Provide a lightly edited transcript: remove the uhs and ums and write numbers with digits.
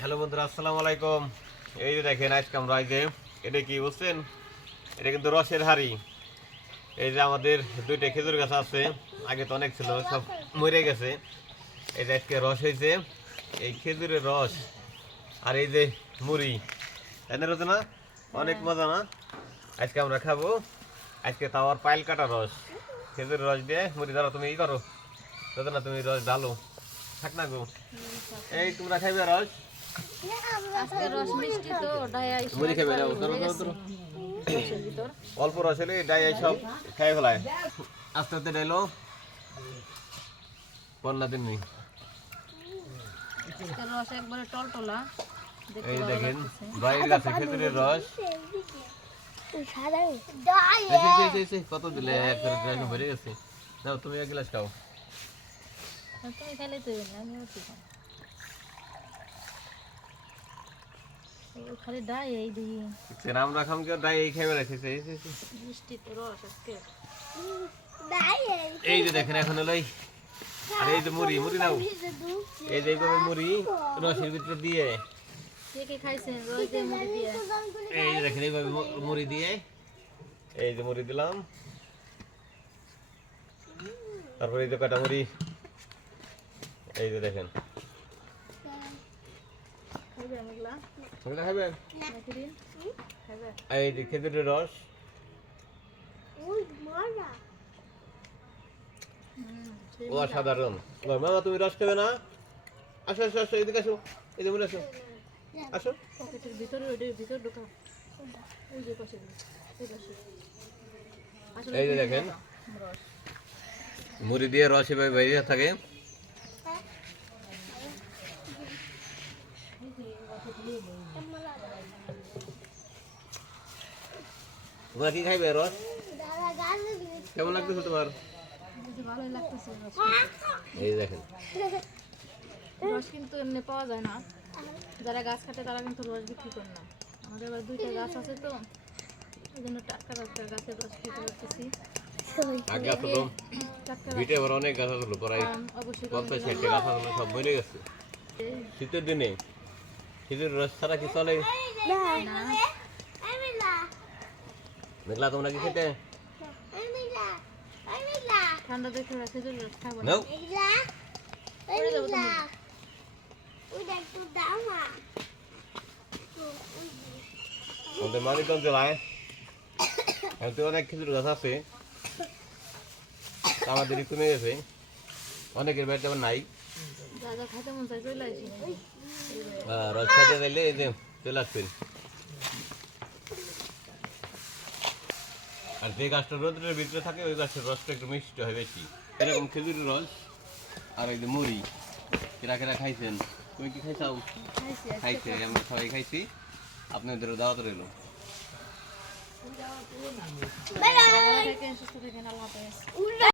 Hello বন্ধুরা, আসসালামু আলাইকুম। এই যে দেখেন আজকে আমরা এই যে এটা কি বুঝছেন, এটা কিন্তু রসের হাড়ি। এই যে আমাদের দুইটা খেজুর গাছ আছে, আগে তো অনেক ছিল, সব মরে গেছে। এই যে আজকে রস হয়েছে, এই খেজুরের রস আর এই যে মুড়ি, এনে রয়েছে না, অনেক মজা না? আজকে আমরা খাবো। আজকে তাও আর পাইল কাটা রস, খেজুরের রস দিয়ে মুড়ি। ধরো তুমি ই করো, রোজ না তুমি রস ডালো, থাক না গো। এই তোমরা খাইবে রস? মুড়ি খাইবে না? অল্প রস হলে ডাই সব খাই ফেলায়। আস্তে আস্তে ডাইলো বন্যা দিন। এই দেখেন বাইরের গাছে খেজুরের রস কত দিলে, এক গ্লাস ভরে গেছে। নাও তুমি এক গ্লাস খাও। আমরা খাম কেউ ডাই এই খাইবে রাখছে। এই যে দেখেন এখন হলো, আর এই যে মুড়ি মুড়ি নাও, এই যে এইভাবে মুড়ি রসের ভিতরে দিয়ে, এই যে দেখেন এইভাবে মুড়ি দিয়ে, এই যে মুড়ি দিলাম, তারপরে এই যে কাটা মুড়ি, এই যে দেখেন খাবেন। এই যে খেজুরের রস, অসাধারণ। মামা তুমি রস খাবে না? আসো আসো আসো, এদিকে আসো, এই যে মুড়ি আসো, আসো। এই যে দেখেন মুড়ি দিয়ে রস এভাবে বেরিয়ে থাকে। তোমরা কি খাইবে রস? কেমন লাগতেছে তোমার? এই দেখেন রস কিন্তু এমনি পাওয়া যায় না, যারা গাছ কাটে তারা কিন্তু রস বিক্রি করে না। আমাদের আবার দুইটা গাছ আছে তো, এই জন্য টাটকা টাটকা গাছের রস খেতে পারতেছি। আগে আসলো ভিটে আবার অনেক গাছ আসলো, প্রায় 50-60টা গাছ আসলো, সব মরে গেছে। শীতের দিনে খেজুর রস ছাড়া কি চলে? মেঘলা তোমরা কি খেতে? ঠান্ডা দেখে খেজুর রস খাবো না। নাও আমাদের মানিকগঞ্জ জেলায় এতে অনেক খেজুর গাছ আছে, আমাদেরই কমে গেছে, অনেকের বাড়িতে আবার নাই। রস খাইতে চাইলে এই যে চলে আসবেন। আর যে গাছটা রোদ্রের ভিতরে থাকে ওই গাছের রসটা একটু মিষ্টি হয় বেশি। এরকম খেজুরের রস আর এই যে মুড়ি কেরা কেরা খাইছেন? তুমি কি খাইছাও? খাইছে, আমরা সবাই খাইছি। আপনাদের দাওয়াত রইল।